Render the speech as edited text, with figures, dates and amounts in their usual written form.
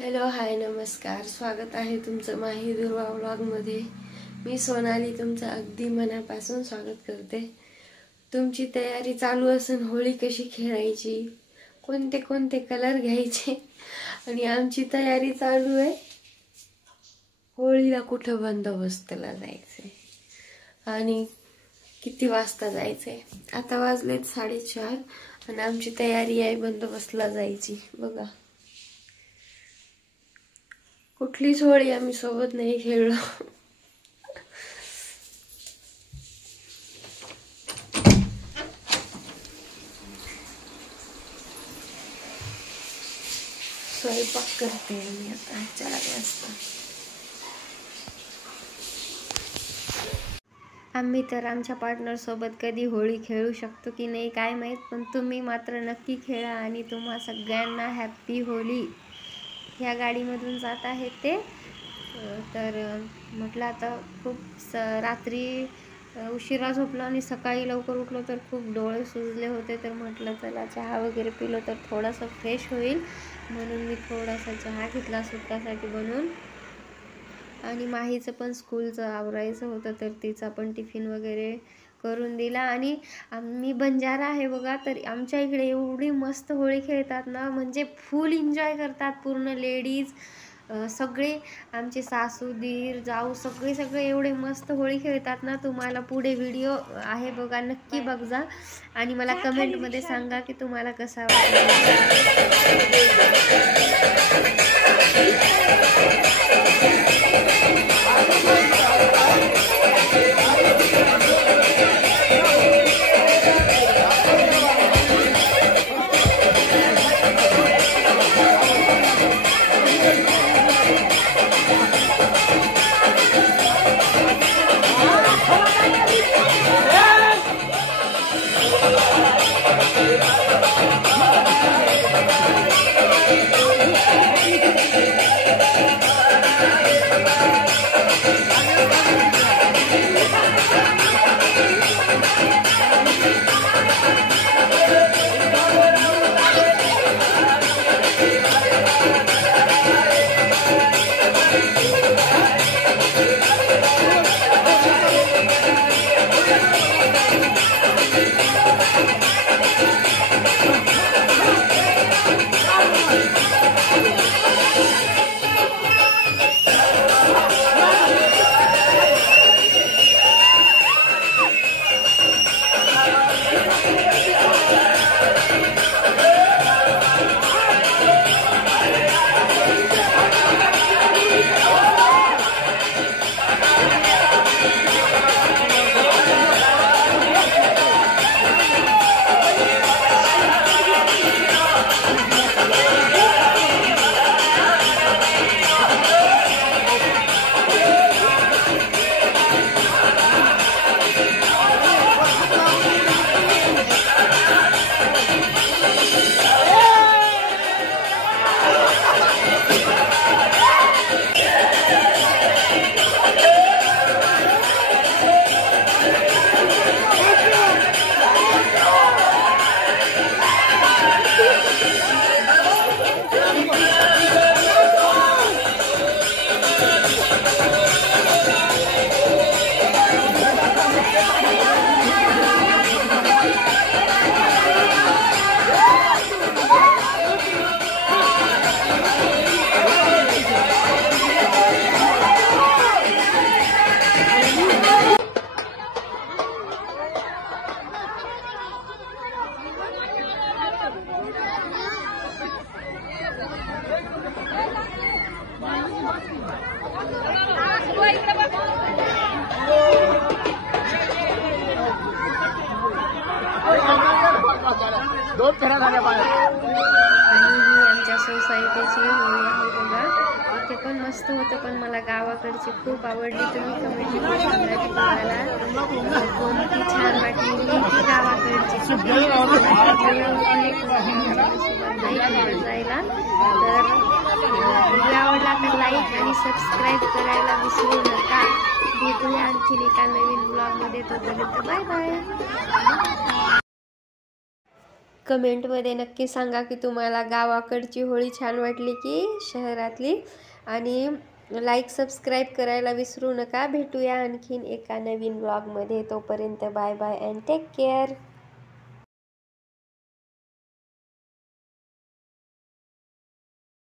Hello hi नमस्कार, स्वागत आहे तुमचं माही दुर्वा व्लॉगमध्ये। मी सोनाली तुमचं अगदी मनापासून स्वागत करते। तुमची तयारी चालू असेल होळी कशी खेळायची, कोणते कोणते कलर घ्यायचे, आणि आमची तयारी चालू आहे होळीला कुठं बंदोबस्तला जायचंय आणि किती वाजता जायचंय। आता वाजलेत 4:30 आणि आमची तयारी आहे बंदोबस्तला जायची। बघा कुठलीच होळी आम्ही सोबत नाही खेळलो। स्वयंपाक करते मी आता 4 वाजता। आम्ही तर आमच्या पार्टनर सोबत कधी होळी खेळू शकतो की नाही काय माहित, पण तुम्ही मात्र नक्की खेळा आणि तुम्हा सगळ्यांना हॅपी होळी। ह्या गाडीमधून जात आहेत ते, तर म्हटलं आता खूप रात्री उशिरा झोपलो आणि सकाळी लवकर उठलो तर खूप डोळे सुजले होते, तर म्हटलं चला चहा वगैरे पिलो तर थोडासा फ्रेश होईल, म्हणून मी थोडासा चहा घेतला स्वतःसाठी बनवून। आणि माहीचं पण स्कूलचं आवरायचं होतं तर तिचा पण टिफिन वगैरे करून दिला। आणि आम्ही बंजारा आहे बघा, तर आमच्या इकडे एवढी मस्त होळी खेळतात ना, म्हणजे फुल एन्जॉय करतात पूर्ण लेडीज सगळे, आमचे सासू दीर जाऊ सगळे एवढे मस्त होळी खेळतात ना। तुम्हाला पुढे व्हिडिओ आहे बघा, नक्की बघा आणि मला कमेंटमध्ये सांगा की तुम्हाला कसा वाटला। आणि आमच्या सोसायटीची होळी आहे बघा, इथे पण मस्त होतं, पण मला गावाकडची खूप आवडली। तुम्ही कमेंटमध्ये सांगा की तुम्हाला कोणती छान वाटली, की गावाकडची जायला। तर व्हिडिओ आवडला तर लाईक आणि सबस्क्राईब करायला विसरू नका। भेटूया आणखीन एका नवीन ब्लॉगमध्ये, तोपर्यंत बाय बाय। कमेंटमध्ये नक्की सांगा की तुम्हाला गावाकडची होळी छान वाटली की शहरातली. आणि लाईक सबस्क्राईब करायला विसरू नका. भेटूया आणखीन एका नवीन व्लॉगमध्ये. तोपर्यंत bye bye and take care.